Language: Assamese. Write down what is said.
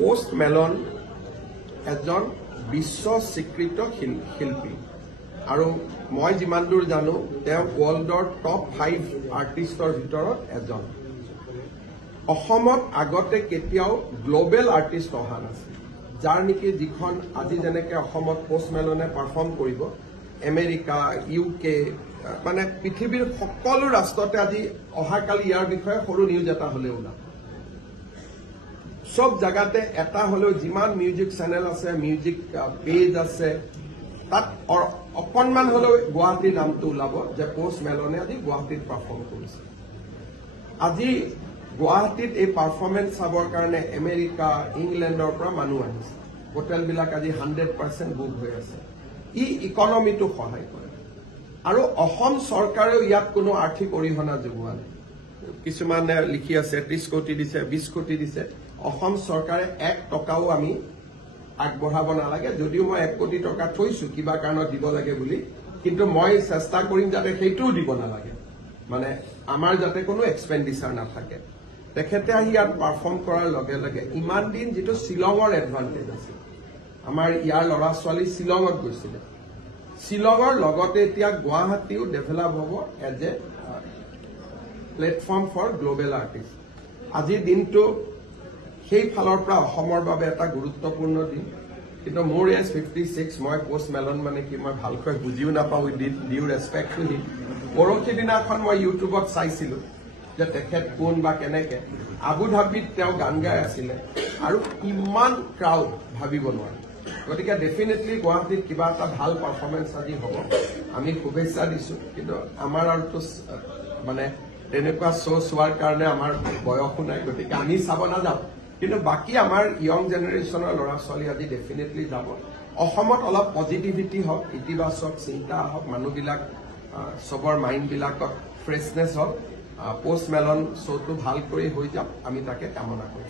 পোষ্ট মেলন এজন বিশ্ব স্বীকৃত শিল্পী আৰু মই যিমান দূৰ জানো তেওঁ ৱৰ্ল্ডৰ টপ 5 আৰ্টিষ্টৰ ভিতৰত এজন অসমত আগতে কেতিয়াও গ্লোবেল আৰ্টিষ্ট অহা নাছিল যাৰ নেকি যিখন আজি যেনেকে অসমত পোষ্ট মেলনে পাৰফৰ্ম কৰিব আমেৰিকা ইউকে মানে পৃথিৱীৰ সকলো ৰাষ্ট্ৰতে আজি অহাকালি ইয়াৰ বিষয়ে সৰু নিউজ এটা হলে ওলাব সব জায়গাতে এটা হলেও যিমান মিউজিক চেনেল আছে মিউজিক পেজ আছে তাত অকণমান হলেও গুৱাহাটীৰ নামটো ওলাব যে পোষ্ট মেলনে আজি গুৱাহাটীত পাৰফৰ্ম কৰিছে আজি গুৱাহাটীত এই পাৰফৰ্মেন্স চাবৰ কাৰণে আমেৰিকা ইংলেণ্ডৰ পৰা মানুহ আহিছে হোটেলবিলাক আজি 100% বুক হৈ আছে ই ইকনমিটো সহায় কৰে আৰু অসম চৰকাৰেও ইয়াত কোনো আৰ্থিক অৰিহণা যোগোৱা নাই কিছুমানে লিখি আছে 30 কোটি দিছে 20 কোটি দিছে অসম চৰকাৰে 1 টকাও আমি আগবঢ়াব নালাগে যদিও মই 1 কোটি টকা থৈছো কিবা কাৰণত দিব লাগে বুলি কিন্তু মই চেষ্টা কৰিম যাতে সেইটোও দিব নালাগে মানে আমাৰ যাতে কোনো এক্সপেন্ডিচাৰ নাথাকে তেখেতে আহি ইয়াত পাৰফৰ্ম কৰাৰ লগে লগে ইমান দিন যেটো শিলঙৰ এডভান্টেজ আছে আমাৰ ইয়াৰ লৰা ছোৱালী শিলঙত গৈছিল শিলঙৰ লগতে এতিয়া গুৱাহাটীও ডেভেলপ হ'ব as a platform for global artist আজিৰ দিনটো সেই ফালৰ পৰা অসমৰ বাবে এটা গুৰুত্বপূৰ্ণ দিন কিন্তু মোৰ এজ 56 মই পোষ্ট মেলন মানে কি মই ভালকৈ বুজিও নাপাওঁ ডিউ ৰেছপেক্ট টু হিম পৰহি দিনাখন মই ইউটিউবত চাইছিলো যে তেখেত কোন বা কেনেকে আবু ধাবিত তেওঁ গান গাই আছিলে আৰু ইমান ক্ৰাউড ভাবিব নোৱাৰে গতিকে ডেফিনেটলি গুৱাহাটীত কিবা এটা ভাল পাৰফৰ্মেন্স আজি হ'ব আমি শুভেচ্ছা দিছো কিন্তু আমাৰ আৰুতো মানে তেনেকুৱা শ্ব' চোৱাৰ কাৰণে আমাৰ বয়সো নাই গতিকে আমি চাব নাযাওঁ কিন্তু বাকি আমাৰ ইয়ং জেনেৰেশ্যনৰ ল'ৰা ছোৱালী আজি ডেফিনেটলি যাব অসমত অলপ পজিটিভিটি হওক ইতিবাচক চিন্তা হওক মানুহবিলাক সবৰ মাইণ্ডবিলাকত ফ্ৰেছনেছ হওক পোষ্ট মেলন শ্ব'টো ভাল কৰি হৈ যাওক আমি তাকে কামনা কৰিম